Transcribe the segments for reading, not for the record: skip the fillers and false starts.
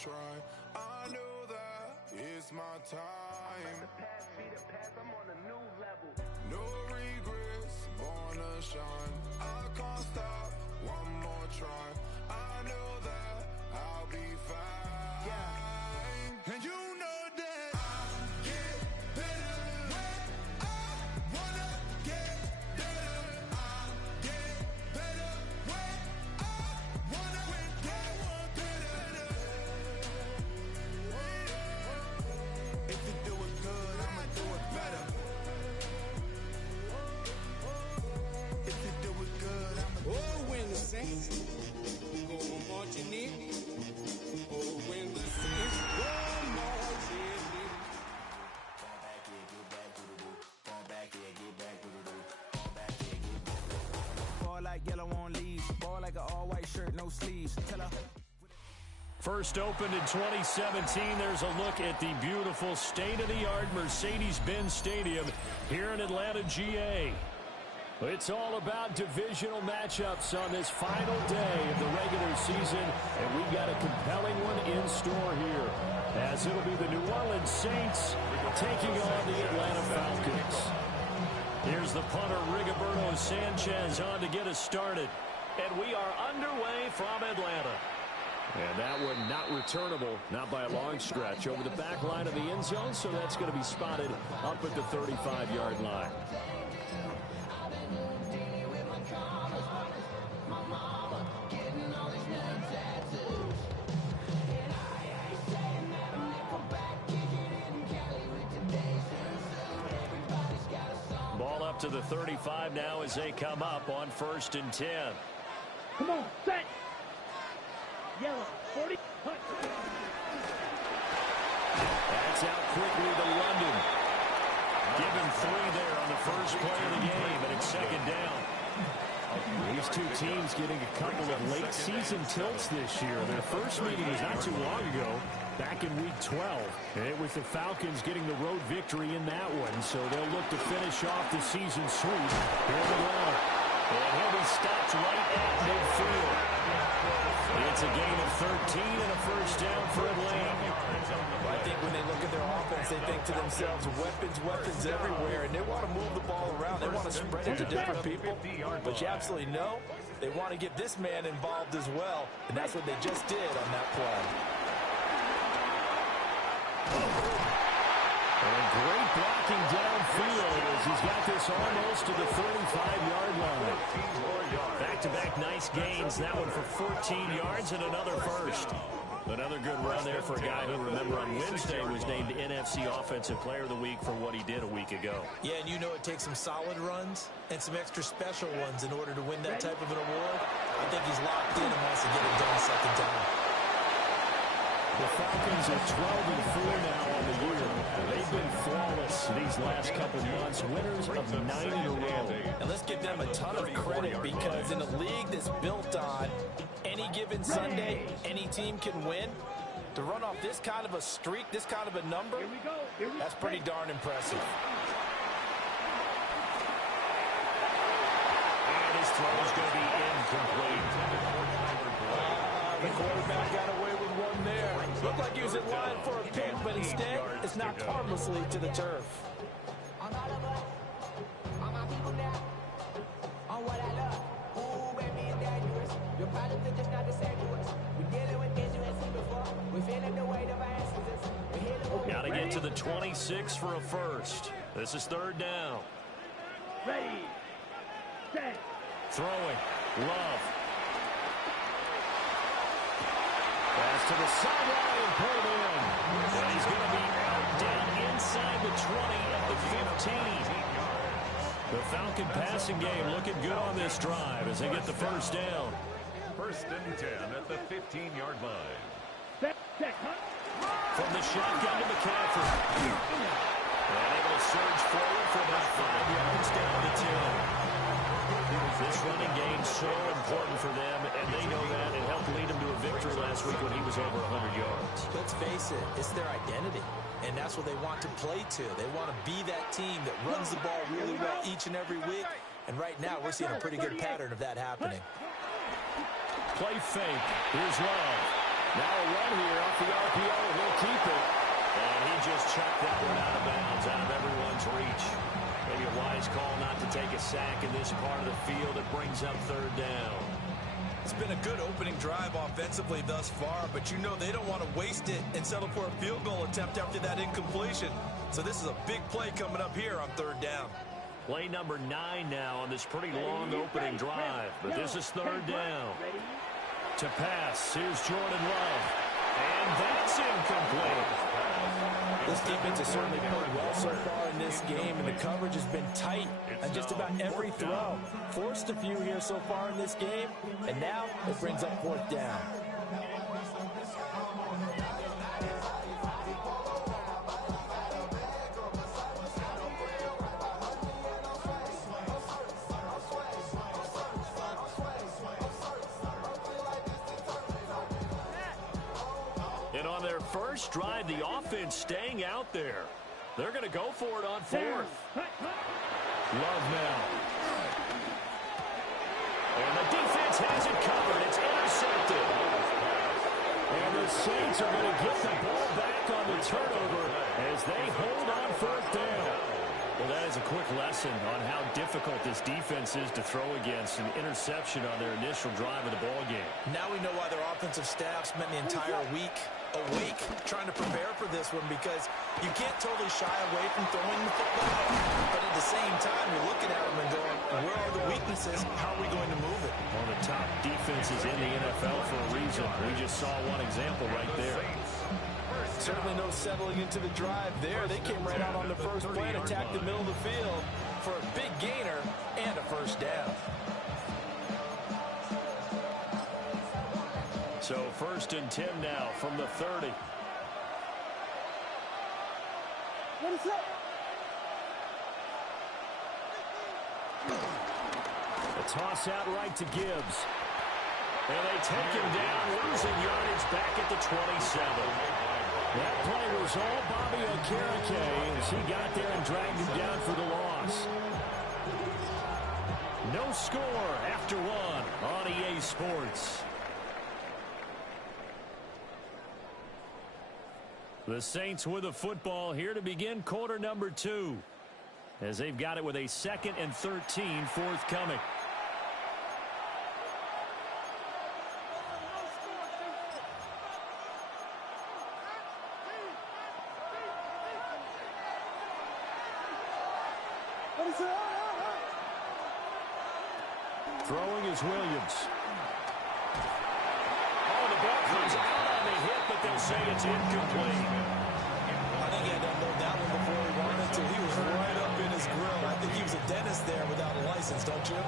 try. I know that it's my time. I'm on a new level. No regrets, born to shine. I can't stop, one more try. I know that I'll be fine. Yeah. And you know that I get better when I wanna get better. I get better when I wanna get better. If you do it good, I'ma do it better. If you do it good, I'ma do it better. Oh, when the saints go marching in. Oh, when the saints go marching in. Fall back here, get back to the roof. Fall back here, get back to the roof. Fall back here, get back to the roof. Ball like yellow on leaves. Ball like an all-white shirt, no sleeves. Tell her. First opened in 2017. There's a look at the beautiful state-of-the-art Mercedes-Benz Stadium here in Atlanta, GA. It's all about divisional matchups on this final day of the regular season, and we've got a compelling one in store here, as it'll be the New Orleans Saints taking on the Atlanta Falcons. Here's the punter, Rigoberto Sanchez, on to get us started, and we are underway from Atlanta. And that one not returnable, not by a long stretch, over the back line of the end zone, so that's going to be spotted up at the 35-yard line. Ball up to the 35 now as they come up on 1st and 10. Come on, set. Yellow, 40. That's out quickly to London. Given 3 there on the first play of the game, and it's 2nd down. These two teams getting a couple of late season tilts this year. Their first meeting was not too long ago, back in week 12. And it was the Falcons getting the road victory in that one, so they'll look to finish off the season sweep here in Atlanta. And he'll be stopped right at midfield. It's a gain of 13 and a first down for Atlanta. I think when they look at their offense, they think to themselves, weapons everywhere, and they want to move the ball around. They want to spread it to different people, but you absolutely know they want to get this man involved as well, and that's what they just did on that play. And great blocking downfield as he's got this almost to the 35-yard line. Back-to-back nice gains. That one for 14 yards and another first. Another good run there for a guy who, remember, on Wednesday was named NFC Offensive Player of the Week for what he did a week ago. Yeah, and you know it takes some solid runs and some extra special ones in order to win that type of an award. I think he's locked in and wants to get it done 2nd down. The Falcons are 12-4 now on the year. They've been flawless these last couple months, winners of 9 in a row. And let's give them a ton of credit, because in a league that's built on any given Sunday, any team can win. To run off this kind of a streak, this kind of a number, that's pretty darn impressive. And his throw is going to be incomplete. The quarterback got away with one there. Looked like he was in line for a pick, but instead, it's knocked harmlessly to the turf. Got to get to the 26 for a first. This is 3rd down. Ready, set. Throwing. Love. Pass to the sideline and pulled in. And he's going to be out down inside the 20 at the 15. The Falcon passing game looking good on this drive as they get the first down. 1st and 10 at the 15-yard line. Set, From the shotgun to McCaffrey. And able to surge forward for about 5 yards down the 10. This running game so important for them, and they know that. It helped lead them to a victory last week when he was over 100 yards. Let's face it, it's their identity, and that's what they want to play to. They want to be that team that runs the ball really well each and every week, and right now we're seeing a pretty good pattern of that happening. Play fake. Here's Love. Now a run here off the RPO. He'll keep it. And he just chucked that one out of bounds, out of everyone's reach. Maybe a wise call not to take a sack in this part of the field. It brings up third down. It's been a good opening drive offensively thus far, but you know they don't want to waste it and settle for a field goal attempt after that incompletion. So this is a big play coming up here on third down. Play number 9 now on this pretty long opening drive, but this is third down. To pass, here's Jordan Love, and that's incomplete. This defense has certainly played well so far in this game, and the coverage has been tight on just about every throw. Forced a few here so far in this game, and now it brings up fourth down. And on their first drive, the offense staying out there. They're going to go for it on fourth. Love now. And the defense has it covered. It's intercepted. And the Saints are going to get the ball back on the turnover as they hold on fourth down. Well, that is a quick lesson on how difficult this defense is to throw against. An interception on their initial drive of the ball game. Now we know why their offensive staff spent the entire week awake trying to prepare for this one, because you can't totally shy away from throwing the football, but at the same time you're looking at them and going, where are the weaknesses? How are we going to move it? One of the top defenses in the NFL for a reason. We just saw one example right there. Certainly no settling into the drive there. They came right out on the first play and attacked the middle of the field for a big gainer and a first down. So first and 10 now from the 30. What is up? A toss out right to Gibbs. And they take him down, losing yardage back at the 27. That play was all Bobby Okereke as he got there and dragged him down for the loss. No score after one on EA Sports. The Saints with the football here to begin quarter number 2, as they've got it with a 2nd and 13 forthcoming. Throwing is Williams. Oh, the ball comes out on the hit, but they'll say it's incomplete. I think he had to unload that one before he wanted to. He was right up in his grill. I think he was a dentist there without a license, don't you?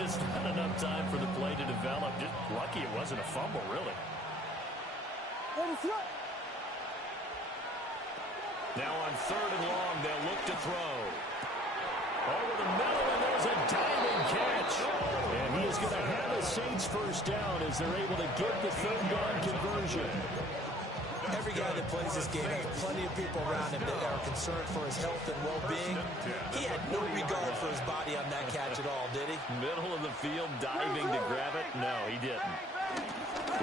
Just not enough time for the play to develop. Just lucky it wasn't a fumble, really. Now on 3rd and long, they'll look to throw. Over the middle, and there's a diving catch. And he is going to have a Saints first down as they're able to get the third down conversion. Every guy that plays this game has plenty of people around him that are concerned for his health and well-being. He had no regard for his body on that catch at all, did he? Middle of the field, diving to grab it. No, he didn't.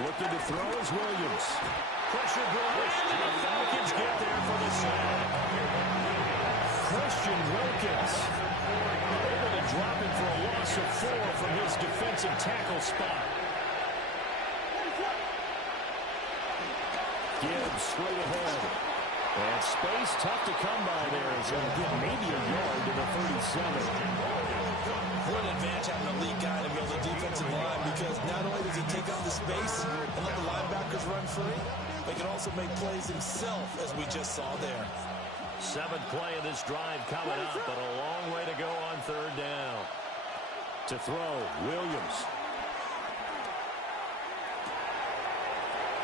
Looking to throw is Williams. Pressure drive, and the Falcons get there for the sack. Christian Wilkins able to drop him for a loss of 4 from his defensive tackle spot. Gibbs straight ahead. And space tough to come by there. He's going to get maybe a yard to the 37. What an advantage having an elite guy to build a defensive line, because not only does he take up the space and let the linebackers run free, but he can also make plays himself, as we just saw there. 7th play of this drive coming up, but a long way to go on 3rd down. To throw, Williams.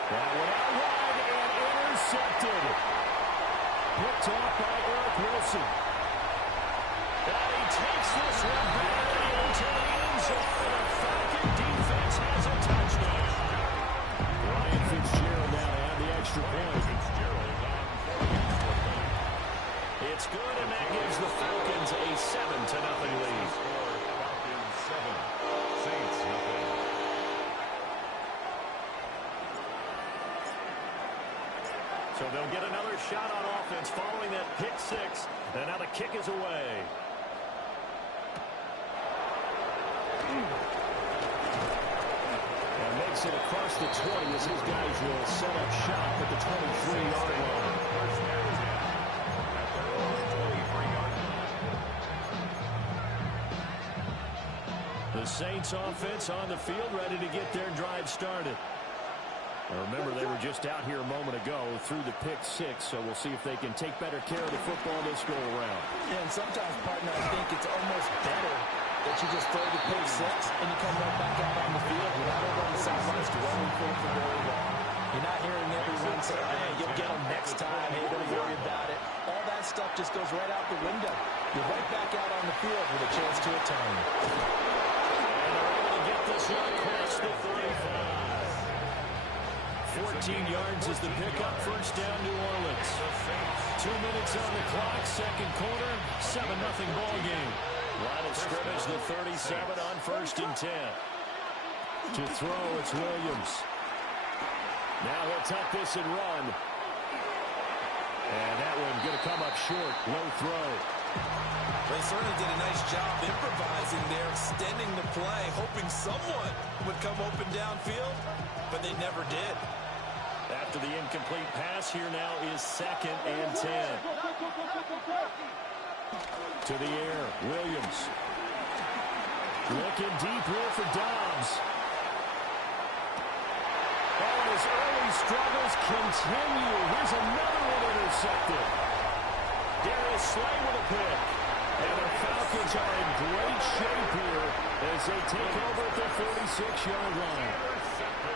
That one out wide and intercepted. Picked off by Eric Wilson. And he takes this one back into the end zone. The Falcon defense has a touchdown. Ryan Fitzgerald now to have the extra point. It's good, and that gives the Falcons a 7-0 lead. Falcons 7, Saints 0. So they'll get another shot on offense following that pick six. And now the kick is away. And makes it across the 20 as his guys will set up shop at the 23-yard line. The Saints offense on the field, ready to get their drive started. Remember, they were just out here a moment ago through the pick six, so we'll see if they can take better care of the football this go around. Yeah, and sometimes, partner, I think it's almost better that you just throw the pick six and you come right back out on the field. You're not over on the sidelines dwelling for very long. You're not hearing everyone say, hey, you'll get them next time. Hey, don't worry about it. All that stuff just goes right out the window. You're right back out on the field with a chance to atone. And they're able to get this one across the 35. 14 yards is the pickup. First down, New Orleans. 2 minutes on the clock, second quarter, 7-0 ball game. Line of scrimmage, the 37 on 1st and 10. To throw, it's Williams. Now he'll tuck this and run. And that one going to come up short. Low throw. They certainly did a nice job improvising there, extending the play, hoping someone would come open downfield, but they never did. After the incomplete pass, here now is 2nd and 10. To the air, Williams. Looking deep here for Dobbs. And his early struggles continue. Here's another one intercepted. Darius Slay with a pick. And the Falcons are in great shape here as they take over at the 46-yard line.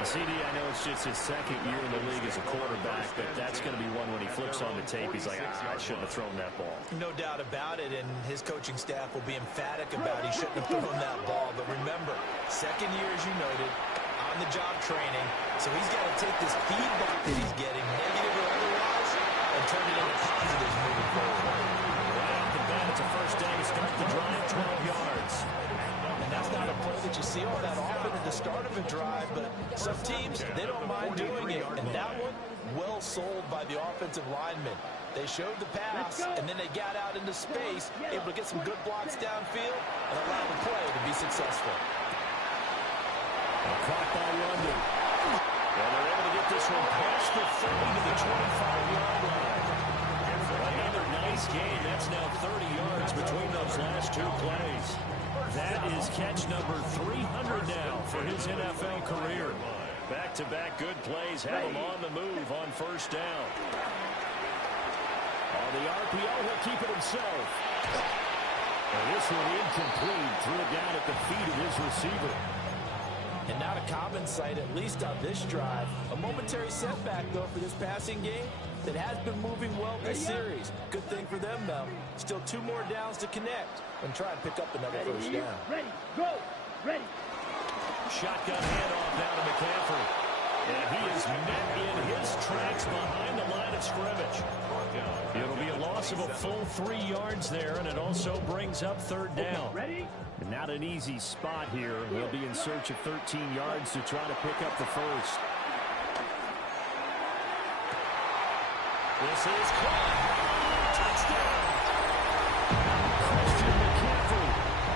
CD, I know it's just his 2nd year in the league as a quarterback, but that's going to be one when he flips on the tape, he's like, I shouldn't have thrown that ball. No doubt about it, and his coaching staff will be emphatic about he shouldn't have thrown that ball. But remember, 2nd year, as you noted, on-the-job training, so he's got to take this feedback that he's getting, negative or otherwise, and turn it into positives moving forward. Right off the bat, it's a first down to start the drive, 12 yards. And that's not a play that you see all that often at the start of a drive, but some teams, they don't mind doing it. And that one, well sold by the offensive linemen. They showed the pass, and then they got out into space, able to get some good blocks downfield, and allow the play to be successful. Caught by London. And they're able to get this one past the 30 to the 25-yard line. Another nice game. That's now 30 yards between those last two plays. That is catch number 300 now for his NFL career. Back-to-back good plays have him on the move on first down. On the RPO, he'll keep it himself. And this one incomplete. Threw it down at the feet of his receiver. And not a common sight, at least on this drive. A momentary setback, though, for this passing game that has been moving well this series. Good thing for them, though. Still 2 more downs to connect and try and pick up another first down. Ready, go, ready. Shotgun handoff now to McCaffrey. And he is met in his tracks behind the line of scrimmage. It'll be a loss of a full 3 yards there, and it also brings up 3rd down. Ready? Not an easy spot here. They'll be in search of 13 yards to try to pick up the first. This is caught. Touchdown. Christian McCaffrey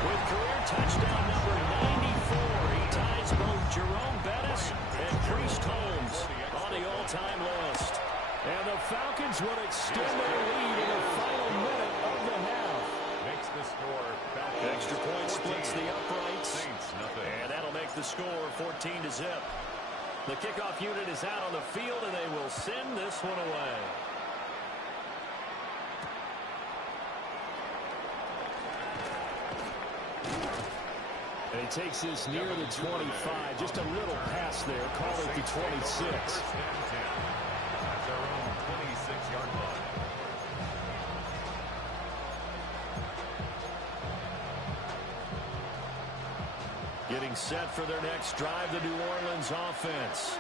with career touchdown number 94. He ties both Jerome Bettis and Priest Holmes on the all-time list. And the Falcons will extend their lead in the final minute of the half. Makes the score. Extra point splits the uprights. And that'll make the score 14-0. The kickoff unit is out on the field, and they will send this one away. And he takes this near the 25. Just a little pass there. Call it the 26. That's our own 26-yard line. Getting set for their next drive, the New Orleans offense.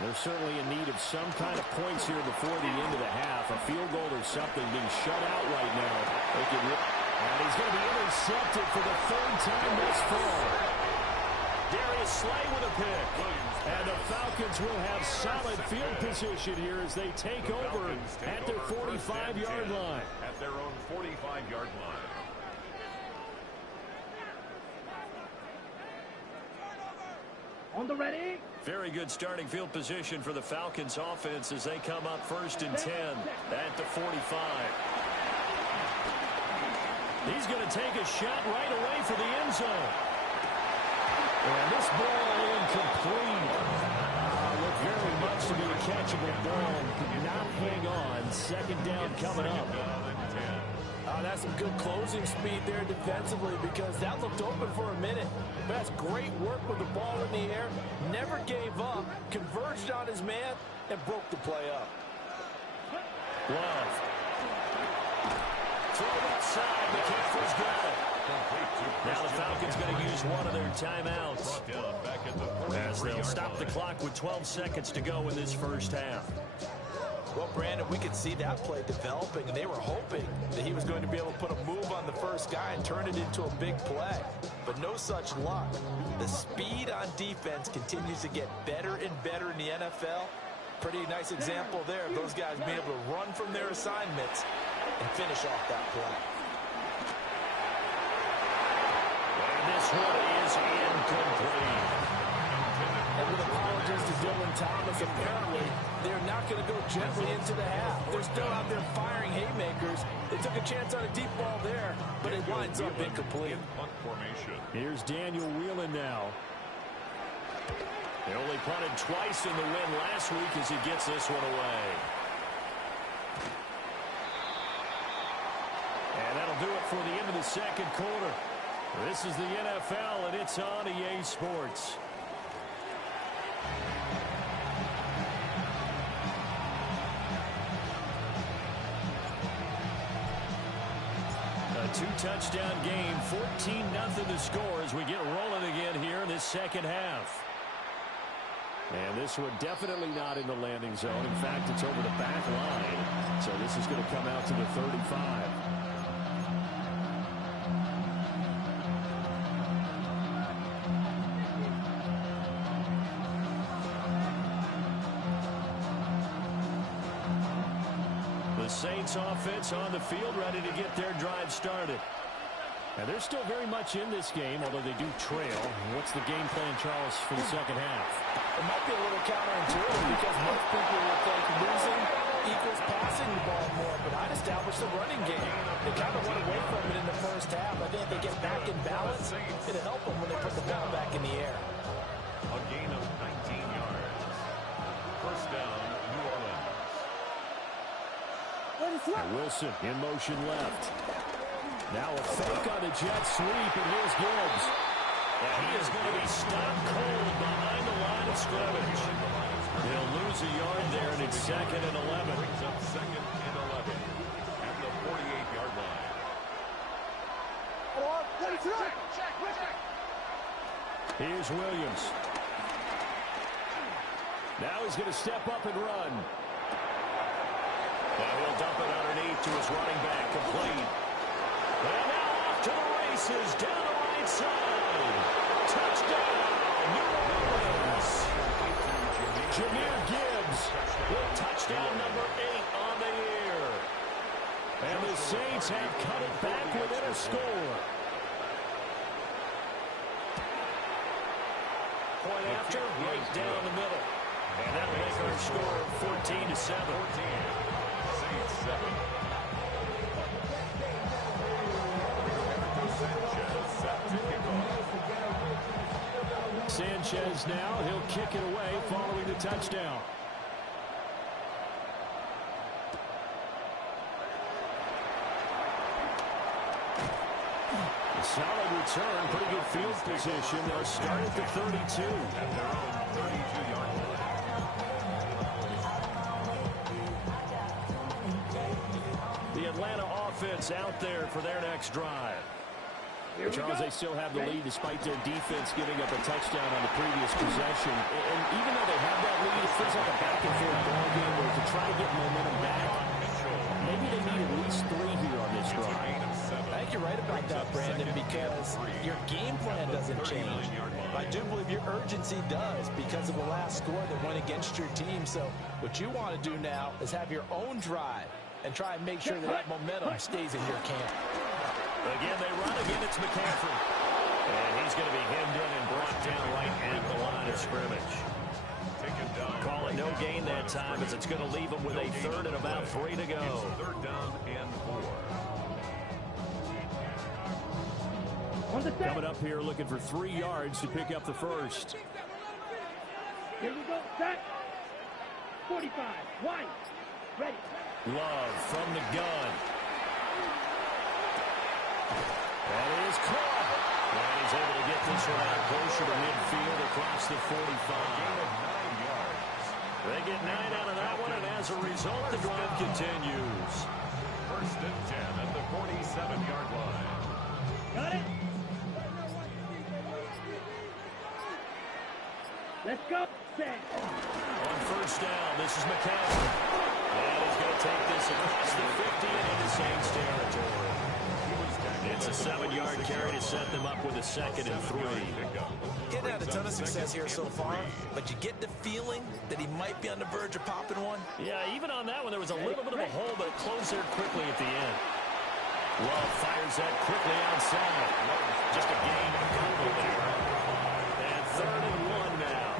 They're certainly in need of some kind of points here before the end of the half. A field goal or something being shut out right now. And he's going to be intercepted for the 3rd time this fall. Darius Slay with a pick. And the Falcons will have solid field position here as they take over at their 45-yard line. At their own 45-yard line. On the ready. Very good starting field position for the Falcons offense as they come up 1st and 10 at the 45. He's going to take a shot right away for the end zone. And this ball incomplete. Looked very much to be a catchable ball. Could not hang on. 2nd down coming up. That's some good closing speed there defensively because that looked open for a minute. But that's great work with the ball in the air. Never gave up, converged on his man, and broke the play up. Love. Throw left side. McCaffrey's got it. Now the Falcons going to use one of their timeouts as they'll stop the clock with 12 seconds to go in this first half. Well, Brandon, we could see that play developing, and they were hoping that he was going to be able to put a move on the first guy and turn it into a big play. But no such luck. The speed on defense continues to get better and better in the NFL. Pretty nice example there of those guys being able to run from their assignments and finish off that play. And this one is incomplete. And with apologies to Dylan Thomas, apparently they're not going to go gently into the half. They're still out there firing haymakers. They took a chance on a deep ball there, but it winds up incomplete. Here's Daniel Whelan now. They only punted twice in the win last week as he gets this one away. And that'll do it for the end of the 2nd quarter. This is the NFL, and it's on EA Sports. A 2-touchdown game, 14-0 the score as we get rolling again here in this 2nd half. And this one definitely not in the landing zone. In fact, it's over the back line. So this is going to come out to the 35. The Saints offense on the field ready to get their drive started. And they're still very much in this game, although they do trail. What's the game plan, Charles, for the 2nd half? It might be a little counterintuitive because most people will think losing equals passing the ball more, but I'd establish the running game. They kind of went away from it in the first half. I think if they get back in balance, it'll help them when they put the ball back in the air. A gain of 19 yards. 1st down, New Orleans. And Wilson in motion left. Now a fake on the jet sweep, and here's Gibbs. And he is going to be stopped cold behind the line of scrimmage. He'll lose a yard there, and it's 2nd and 11. Brings up 2nd and 11 at the 48-yard line. Here's Williams. Now he's going to step up and run. And he'll dump it underneath to his running back, complete. And now off to the races, down the right side. Touchdown, New Orleans. Jahmyr Gibbs with touchdown number 8 on the year. And the Saints have cut it back within a score. Point after, right down the middle. And that'll make our score 14-7. Saints 7. Sanchez now, he'll kick it away following the touchdown. A solid return, pretty good field position. They'll start at the 32. At their own 32-yard line. The Atlanta offense out there for their next drive. Charles, they still have the lead despite their defense giving up a touchdown on the previous possession. And even though they have that lead, it feels like a back-and-forth ball game where to try to get momentum back, maybe they need at least 3 here on this drive. I think you're right about that, Brandon, because your game plan doesn't change. I do believe your urgency does because of the last score that went against your team. So what you want to do now is have your own drive and try and make sure that momentum stays in your camp. Again, they run. Again, it's McCaffrey. And he's going to be hemmed in and brought down right at the line of scrimmage. Call it no gain that time as it's going to leave him with a third and about 3 to go. Third down and 4. Coming up here looking for 3 yards to pick up the first. Here we go. Set. 45. One. Ready. Love from the gun. That is caught. And he's able to get this one out closer to midfield across the 45. They get 9 out of that one, and as a result, the drive continues. First and 10 at the 47-yard line. Got it. Let's go. Set. On first down, this is McCaffrey. And he's going to take this across the 50 and into Saints territory. It's a 7-yard carry to set them up with a 2nd and 3. Getting had a ton of success here so far, but you get the feeling that he might be on the verge of popping one. Yeah, even on that one, there was a little bit of a hole, but it closed there quickly at the end. Love fires that quickly outside. Just a gain of a couple there. And 3rd and 1 now.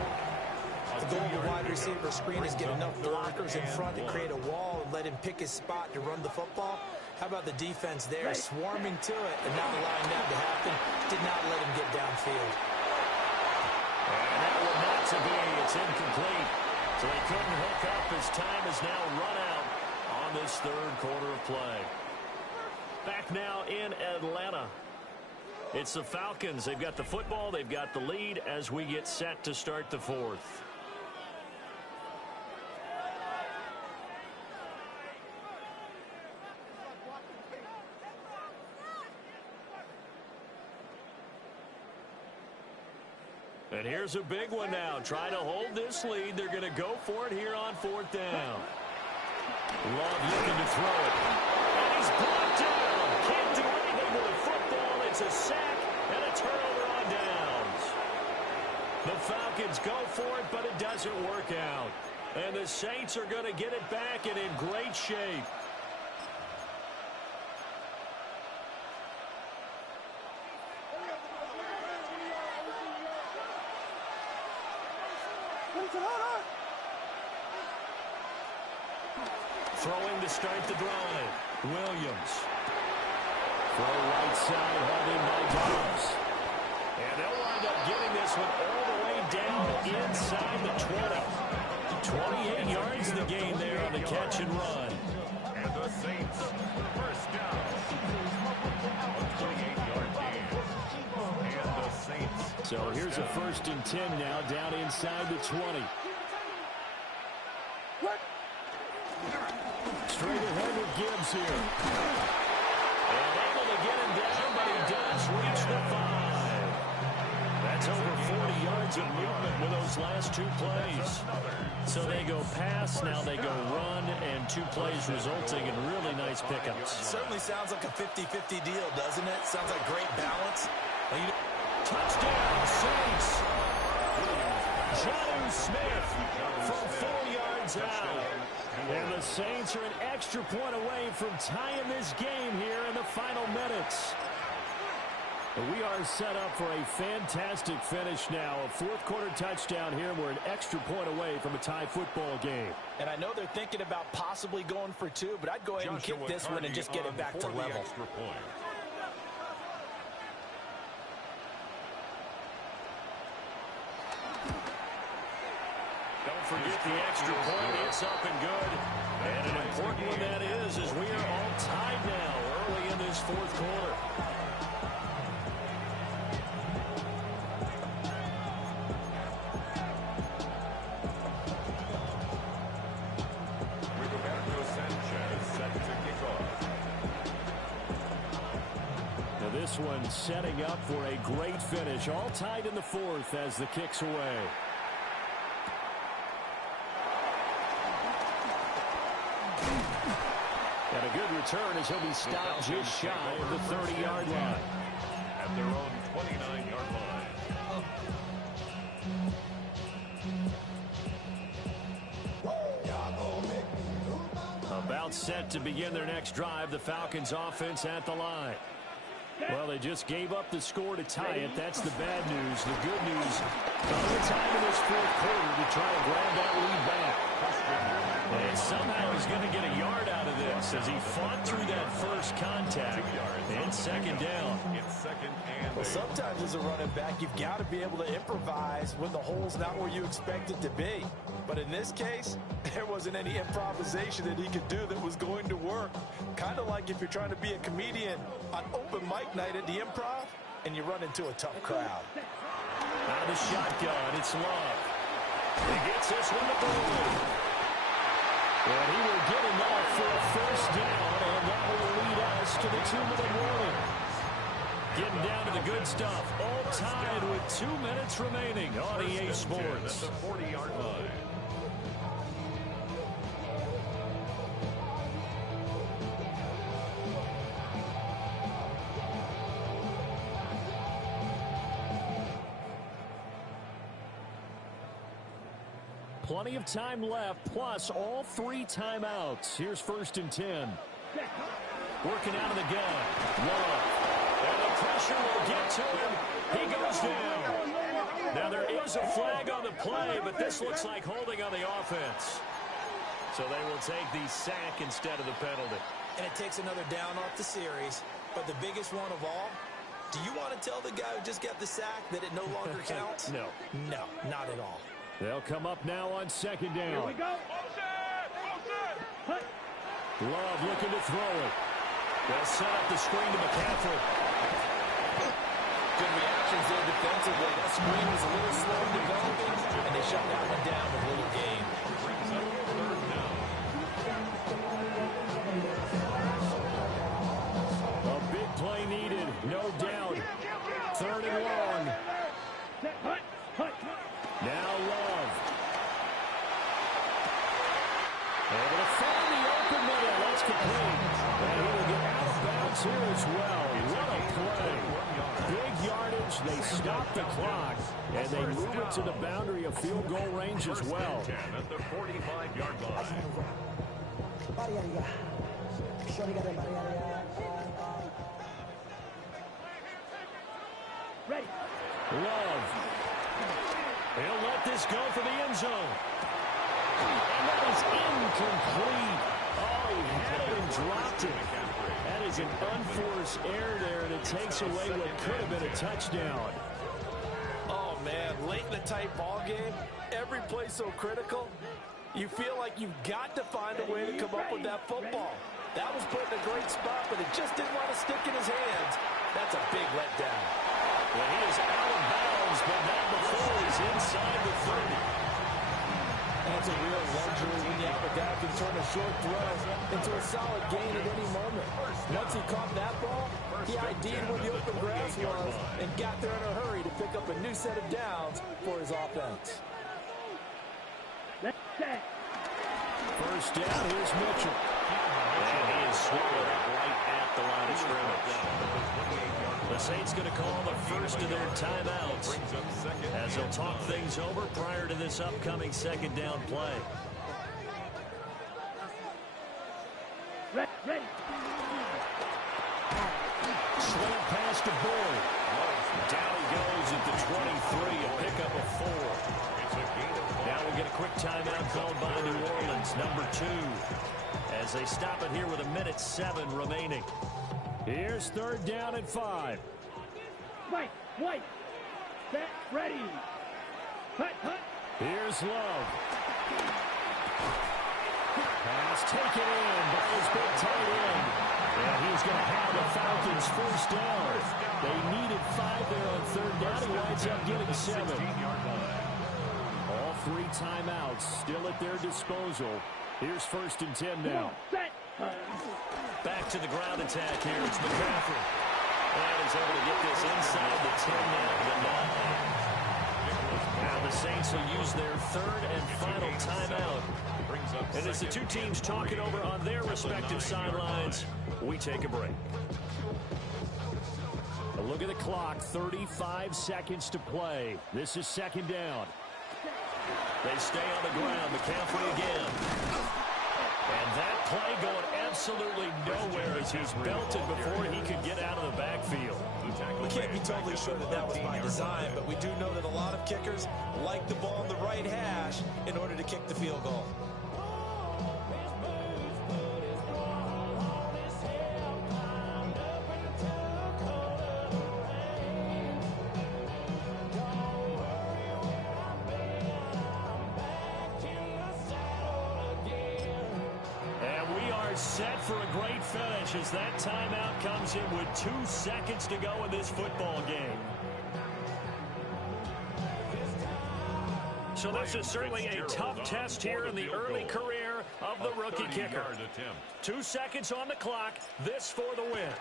The goal of the wide receiver screen is get enough blockers in front to create a wall and let him pick his spot to run the football. How about the defense there, swarming to it and not allowing that to happen? Did not let him get downfield. And that one not to be. It's incomplete. So he couldn't hook up. His time is now run out on this 3rd quarter of play. Back now in Atlanta. It's the Falcons. They've got the football. They've got the lead as we get set to start the 4th. And here's a big one now. Trying to hold this lead. They're going to go for it here on 4th down. Love looking to throw it. And he's blocked down. Can't do anything with a football. It's a sack and a turnover on downs. The Falcons go for it, but it doesn't work out. And the Saints are going to get it back and in great shape. Throwing to start the drive. Williams. Throw right side, hauled in by Dobbs. And they'll wind up getting this one all the way down inside the 20. 28 yards the gain there on the catch and run. And the Saints, first down. A 28-yard gain. And the Saints. So here's a 1st and 10 now down inside the 20. Straight ahead with Gibbs here. And able to get him down, but he does reach the 5. That's over 40 yards of movement with those last 2 plays. So they go pass, now they go run, and 2 plays resulting in really nice pickups. Certainly sounds like a 50-50 deal, doesn't it? Sounds like great balance. Touchdown, Saints. Jonnu Smith from 4 yards out. And the Saints are an extra point away from tying this game here in the final minutes. We are set up for a fantastic finish now. A 4th quarter touchdown here. We're an extra point away from a tie football game. And I know they're thinking about possibly going for 2, but I'd go ahead and kick this one and just get it back to level. Don't forget the extra point. It's up and good. And an important one that is, as we are all tied now early in this 4th quarter. Roberto Sanchez set to kick off. Now this one setting up for a great finish. All tied in the 4th as the kick's away. And a good return as he'll be stopped just shy of the 30-yard line. At their own 29-yard line. About set to begin their next drive, the Falcons offense at the line. Well, they just gave up the score to tie it. That's the bad news. The good news, no time in this fourth quarter to try to grab that lead back. And somehow he's going to get a yard out of this as he fought through that first contact and second down. Well, sometimes as a running back, you've got to be able to improvise when the hole's not where you expect it to be. But in this case, there wasn't any improvisation that he could do that was going to work. Kind of like if you're trying to be a comedian on open mic night at the Improv and you run into a tough crowd. Out of the shotgun, it's Love. He gets this one to goal. And he will get enough for a first down, and that will lead us to the 2-minute warning. Getting down to the good stuff. All tied with 2 minutes remaining on EA Sports. At the 40-yard line. Plenty of time left, plus all 3 timeouts. Here's 1st and 10. Working out of the gun. Love. And the pressure will get to him. He goes down. Now there is a flag on the play, but this looks like holding on the offense. So they will take the sack instead of the penalty. And it takes another down off the series. But the biggest one of all, do you want to tell the guy who just got the sack that it no longer counts? No. No, not at all. They'll come up now on 2nd down. Here we go. Love looking to throw it. They'll set up the screen to McCaffrey. Good reactions there defensively. That screen was a little slow in developing, and they shut that one down with little gain. Brings up 3rd down. A big play needed, no doubt. 3rd and long. Now Love. Able to find the open middle. That's complete. And he will get out of bounds here as well. What a play. Big yardage. They stop the clock. And they move it to the boundary of field goal range as well. 10 at the 45-yard line. Ready. Love. He'll let this go for the end zone. And that is incomplete. Oh, he had it and dropped it. That is an unforced error there, and it takes away what could have been a touchdown. Oh, man, late in a tight ball game, every play so critical, you feel like you've got to find a way to come up with that football. That was put in a great spot, but it just didn't want to stick in his hands. That's a big letdown. Well, he is out of bounds, but not before he's inside the 30. That's a real luxury when you have a guy who can turn a short throw into a solid gain at any moment. Once he caught that ball, he ID'd where the open grass was and got there in a hurry to pick up a new set of downs for his offense. Let's set. First down, here's Mitchell. And he is swallowed up right at the line of scrimmage. The Saints going to call the first of their timeouts as they'll talk things over prior to this upcoming 2nd down play. Ready. Slant pass to Boyd. Down he goes at the 23, a pickup of 4. Now we'll get a quick timeout called by New Orleans, number 2, as they stop it here with 1:07 remaining. Here's 3rd down and 5. White. Set. Ready. Hut. Here's Love. Pass taken in by his big tight end. And he's going to have the Falcons first down. They needed 5 there on 3rd down. He winds up getting 7. All 3 timeouts still at their disposal. Here's 1st and 10 now. Set. Back to the ground attack here. It's McCaffrey. And he's able to get this inside the 10 now to the 9. Now the Saints will use their third and final timeout. And as the two teams talk it over on their respective sidelines, we take a break. A look at the clock, 35 seconds to play. This is second down. They stay on the ground. McCaffrey again. And that play going absolutely nowhere as he's belted before he could get out of the backfield. We can't be totally sure that that was by design, but we do know that a lot of kickers like the ball on the right hash in order to kick the field goal. Set for a great finish as that timeout comes in with 2 seconds to go in this football game. So this is certainly a tough test here in the early career of the rookie kicker. 2 seconds on the clock. This for the win.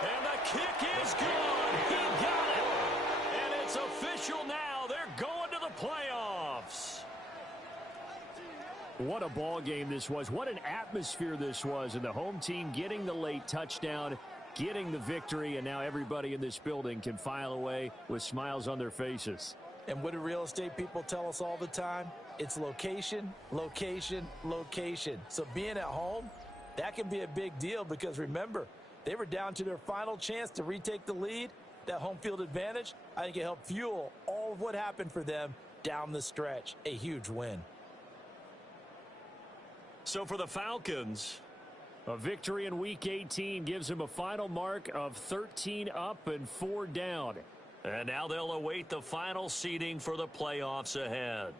And the kick is good. He got it. And it's official now. They're going to the playoffs. What a ball game this was. What an atmosphere this was. And the home team getting the late touchdown, getting the victory, and now everybody in this building can file away with smiles on their faces. And what do real estate people tell us all the time? It's location, location, location. So being at home, that can be a big deal because remember, they were down to their final chance to retake the lead. That home field advantage, I think it helped fuel all of what happened for them down the stretch. A huge win. So for the Falcons, a victory in Week 18 gives them a final mark of 13 up and 4 down. And now they'll await the final seeding for the playoffs ahead.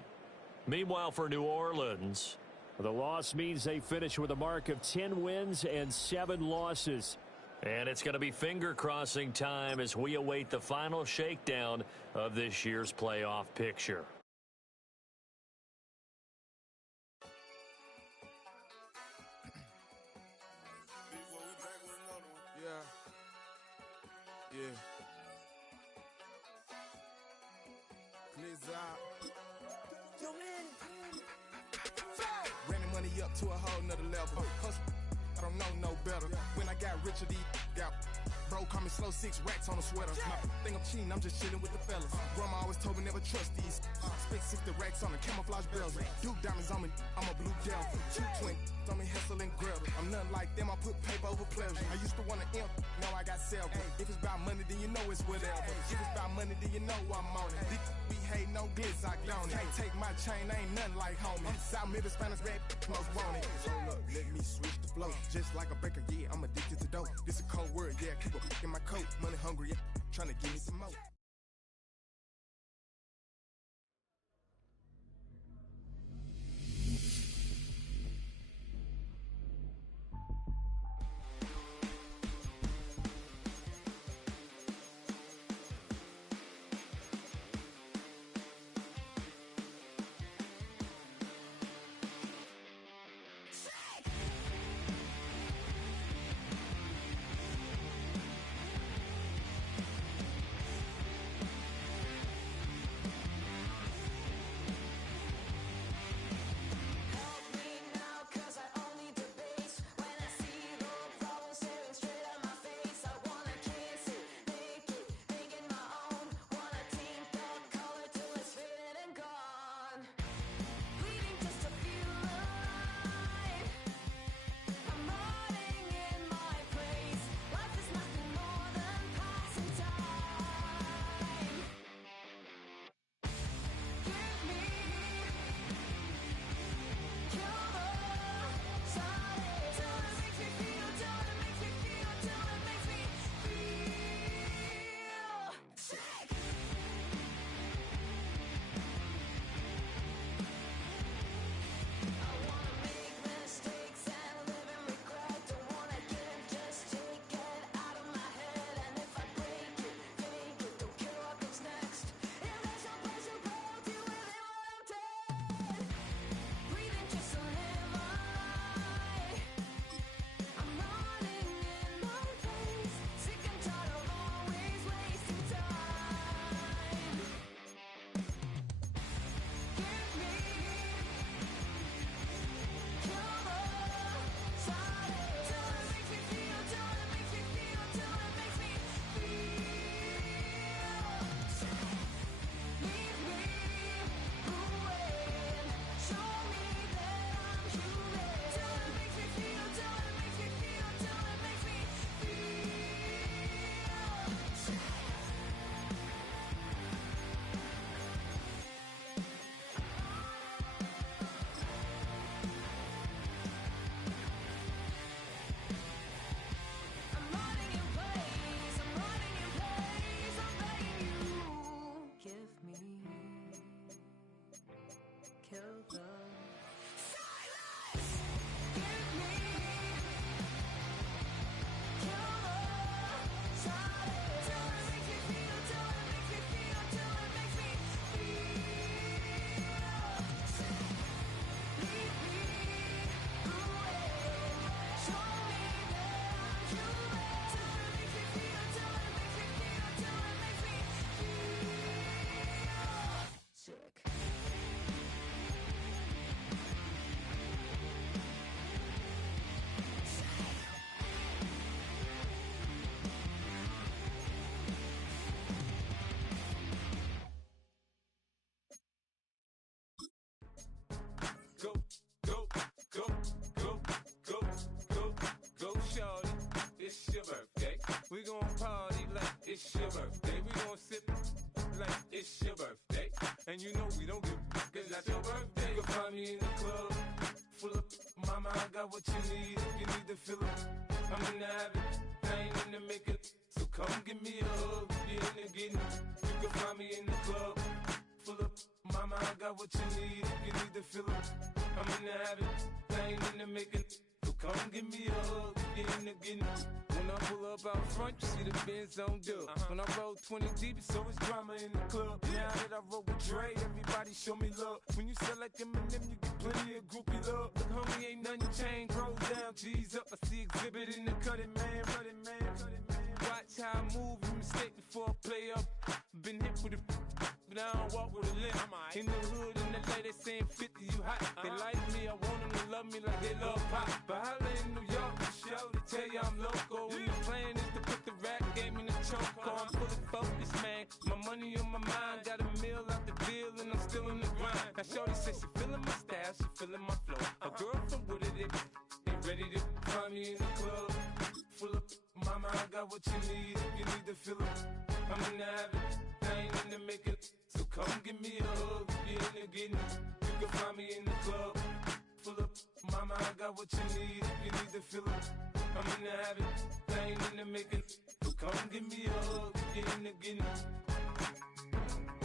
Meanwhile, for New Orleans, the loss means they finish with a mark of 10 wins and 7 losses. And it's going to be finger-crossing time as we await the final shakedown of this year's playoff picture. Yeah. Yo, man. Ran the money up to a whole nother level. I don't know no better. When I got richer, these got bro, call me slow 6 racks on a sweater. My think I'm cheating, I'm just chilling with the fellas. Grandma always told me never trust these. Spent 60 racks on the camouflage bells. Duke diamonds on me, I'm a blue devil. 2 twin on me, Hessel and Gretel. I'm nothing like them, I put paper over pleasure. I used to want to imp, now I got several. If it's about money, then you know it's whatever. If it's about money, then you know I'm on it. Be hate no glitz, I don't. Can't take my chain, ain't nothing like homie. South Middle Spanish red, most wanted. Hold up, let me switch the flow. Just like a baker, yeah, I'm addicted to dope. This a cold word, yeah, keep a in my coat. Money hungry, yeah, trying to give me some more. gon' party like it's your birthday. We gon' sip like it's your birthday. And you know we don't give cause that's your birthday. You can find me in the club, full of mama, I got what you need. If you need to fill it, I'm in the habit, I ain't in the making. So come give me a hug, get in the getting. You can find me in the club, full of mama, I got what you need. If you need to fill it, I'm in the habit, I ain't in the making. So come give me a hug, get in the getting. When I pull up out front, you see the Benz on dub. When I roll 20 deep, it's always drama in the club. Now that I roll with Dre, everybody show me love. When you sell like Eminem, you get plenty of groupie love. Look, homie, ain't nothing changed. Roll down, G's up. I see exhibit in the cutting, man. Running, man. Watch how I move, you mistake before I play up. Been hit with a but I don't walk with a limp. In the hood, in the LA, they saying 50, you hot. They like me, I want them to love me like they love pop. But holla in New York, the show to tell you I'm local. And the plan is to put the rap game in the choke. I'm fully focused, man. My money on my mind, got a meal out the deal, and I'm still in the grind. Now shorty says she feeling my style, she feeling my flow. A girl from Wooded, they ready to find me in the club. Full of mama, I got what you need. If you need to fill it, I'm in the habit, I ain't in the making. So come give me a hug, get in the getting. You can find me in the club, full of mama, I got what you need. If you need to fill it, I'm in the habit, I ain't in the making. So come give me a hug, get in the getting.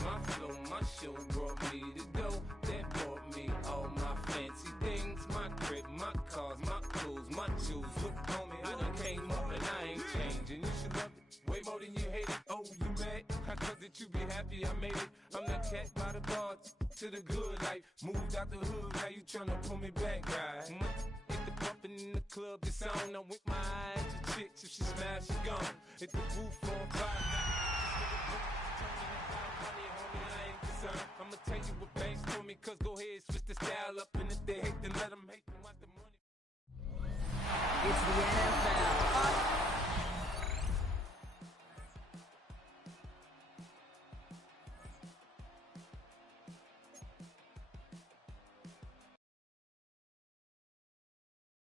My flow, my show brought me to go. That brought me all my fancy things. My crib, my cars, my clothes, my shoes. Look, homie, I done came up and I ain't changing. You should love it way more than you hate it. Oh, you mad? Cause that you be happy I made it. I'm the cat by the bar to the good life. Moved out the hood, now you tryna pull me back, right? Hit the bumpin' in the club, it's on. I'm with my eyes to chicks. If she smash, she gone. Hit the roof on fire. I'ma tell you what banks told me, cause go ahead, switch the style up. And if they hate, then let them hate them. Want the money. It's the NFL.